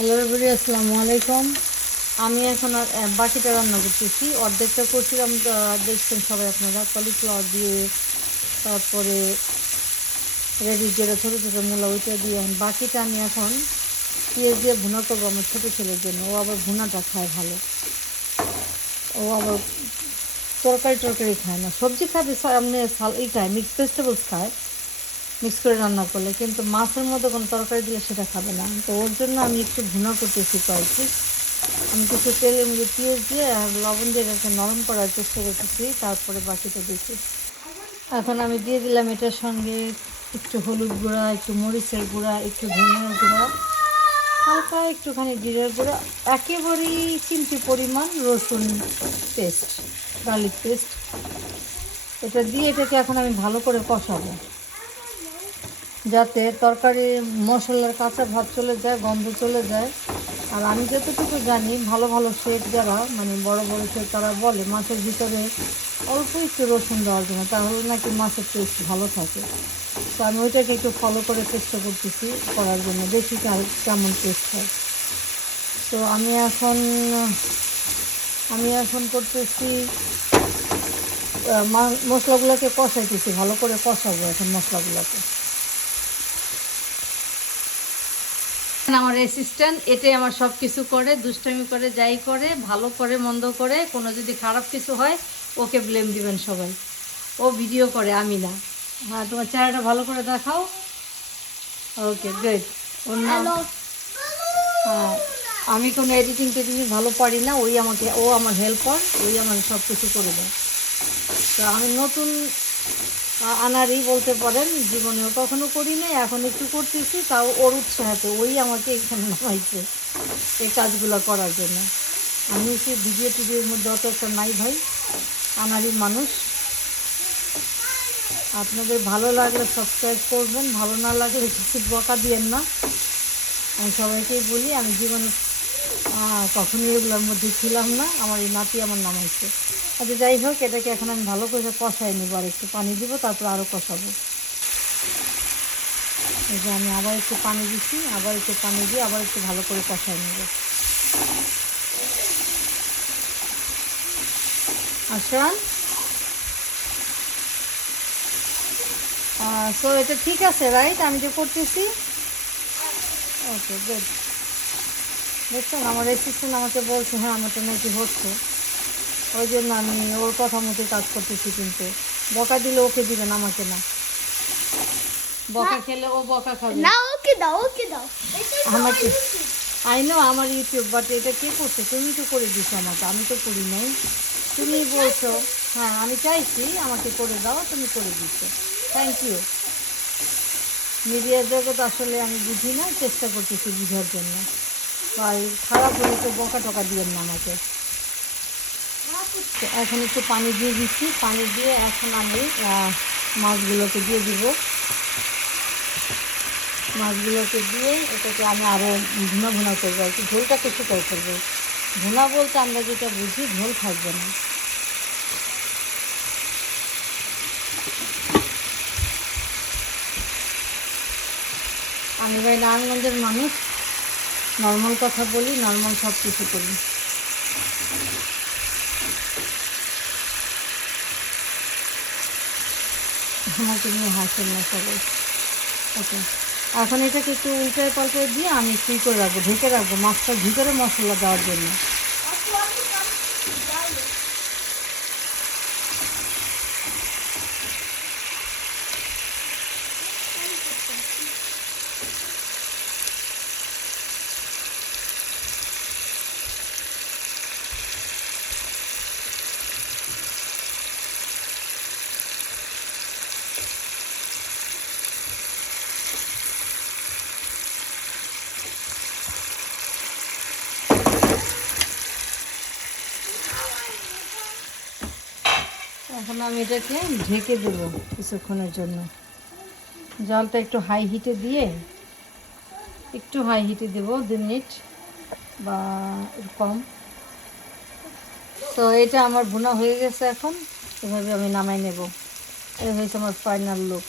Hello everybody, আসসালামু আলাইকুম। আমি এখন বাকিটা রান্না করতেছি। অর্ধেকটা করছিলাম, দেখছেন সবাই আপনারা, কলিফ্লাওয়ার দিয়ে, তারপরে রেডি যেটা ছোটো ছোটো মূলা ওইটা দিয়ে। বাকিটা আমি এখন পেঁয়াজ দিয়ে ভুনা করবো আমার ছোটো ছেলের জন্য। ও আবার ভুনাটা খায় ভালো। ও আবার তরকারি টরকারি খায় না, সবজি খাবে এমনি খায়, মিক্স ভেজিটেবলস খায় মিক্স করে রান্না করলে, কিন্তু মাছের মধ্যে কোনো তরকারি দিলে সেটা খাবে না। তো ওর জন্য আমি একটু ভুনা করতেছি কয়েকটি। আমি কিছু তেলের মধ্যে পেঁয়াজ দিয়ে আর লবণ দিয়ে এটাকে নরম করার চেষ্টা করতেছি, তারপরে বাকিটা দিচ্ছি। এখন আমি দিয়ে দিলাম এটার সঙ্গে একটু হলুদ গুঁড়া, একটু মরিচের গুঁড়া, একটু ধনিয়ার গুঁড়া, হালকা একটুখানি জিরার গুঁড়া, একেবারেই চিমটি পরিমাণ রসুন পেস্ট, গার্লিক পেস্ট। এটা দিয়ে এটাকে এখন আমি ভালো করে কষাবো, যাতে তরকারির মশলার কাঁচা ভাব চলে যায়, গন্ধ চলে যায়। আর আমি যতটুকু জানি, ভালো ভালো শেফ যারা, মানে বড় বড় শেফ, তারা বলে মাছের ভিতরে অল্প একটু রসুন দেওয়ার জন্য, তাহলে নাকি মাছের টেস্ট ভালো থাকে। তো আমি ওইটাকে একটু ফলো করে চেষ্টা করতেছি করার জন্য, দেখি কেমন টেস্ট হয়। তো আমি এখন করতেছি, মশলাগুলোকে কষাইতেছি, ভালো করে কষাবো এখন মশলাগুলোকে। আমার অ্যাসিস্ট্যান্ট, এটাই আমার সব কিছু করে, দুষ্টামি করে, যাই করে, ভালো করে মন্দ করে, কোনো যদি খারাপ কিছু হয় ওকে ব্লেম দিবেন সবাই। ও ভিডিও করে, আমি না। হ্যাঁ, তোমার চেহারাটা ভালো করে দেখাও। ওকে, গুড। ওর নাম, হ্যাঁ, আমি কোনো এডিটিং টেডিটিং ভালো পারি না, ও আমার হেল্পার, ওই আমার সব কিছু করে দেয়। তো আমি নতুন আনারই বলতে পারেন, জীবনেও কখনো করি নাই, এখন একটু করতেছি, তাও ওর উৎসাহতে ওই আমাকে এখানে নামাইছে এই কাজগুলো করার জন্য। আমি কি ভিডিও টিডিওর মধ্যে অত একটা নাই ভাই, আনারই মানুষ। আপনাদের ভালো লাগলে সাবস্ক্রাইব করবেন, ভালো না লাগলে কিছু বকা দিয়েন না। আমি সবাইকেই বলি, আমি জীবনে কখনোই এগুলোর মধ্যে ছিলাম না, আমার এই নাতি আমার নামাইছে। আচ্ছা, যাই হোক, এটাকে এখন আমি ভালো করে কষাই নেব, আর একটু পানি দিব, তারপর আরও কষাবো। এই যে আমি আবার একটু পানি দিচ্ছি, আবার একটু পানি দিয়ে আবার একটু ভালো করে কষাই নেব। আশরান, সো এটা ঠিক আছে, রাইট? আমি যে করতেছি, ওকে, গুড। দেখছেন, আমার অ্যাসিস্ট্যান্ট আমাকে বলছে হ্যাঁ আমারটা নাকি হচ্ছে, ওই জন্য আমি ওর কথা মতো কাজ করতেছি। কিন্তু বকা দিলে ওকে দিবেন, আমাকে না। বকা খেলে ও বকা খাবে না। ওকে দাও, ওকে দাও। আমাকে। আই নো আমার ইউটিউব, বাট এটা কে করছে? তুমি তো করে দিছো আমাকে, আমি তো করি নাই। তুমি বলছো, হ্যাঁ আমি চাইছি আমাকে করে দাও, তুমি করে দিচ্ছ, থ্যাংক ইউ। মিডিয়ার জগৎ আসলে আমি বুঝি না, চেষ্টা করতেছি বুঝার জন্য। আর খারাপ হলে তো বকা টকা দিবেন না আমাকে। তো এখন একটু পানি দিয়ে দিচ্ছি, পানি দিয়ে এখন আমি মাছগুলোকে দিয়ে দিব। মাছগুলোকে দিয়ে এটাকে আমি আরও ভুনা ভুনা করবো, আর কি ঝোলটাকে শুকাই করবো। ভুনা বলতে আমরা যেটা বুঝি, ঝোল থাকবে না। আমি ভাই নারায়ণগঞ্জের মানুষ, নর্মাল কথা বলি, নর্মাল সব কিছু করি। আমাকে নিয়ে হাসেন না সবাই। ওকে, এখন এটাকে একটু উল্টায় পাল্টায় দিয়ে আমি একটু করে রাখবো, ঢেকে রাখবো, মাছটার ভিতরে মশলা দেওয়ার জন্য। এখন আমি এটাকে ঢেকে দেবো কিছুক্ষণের জন্য। জলটা একটু হাই হিটে দিয়ে, একটু হাই হিটে দেবো 2 মিনিট বা কম। তো এটা আমার ভুনা হয়ে গেছে, এখন এভাবে আমি নামাই নেব। এই হয়েছে আমার ফাইনাল লুক।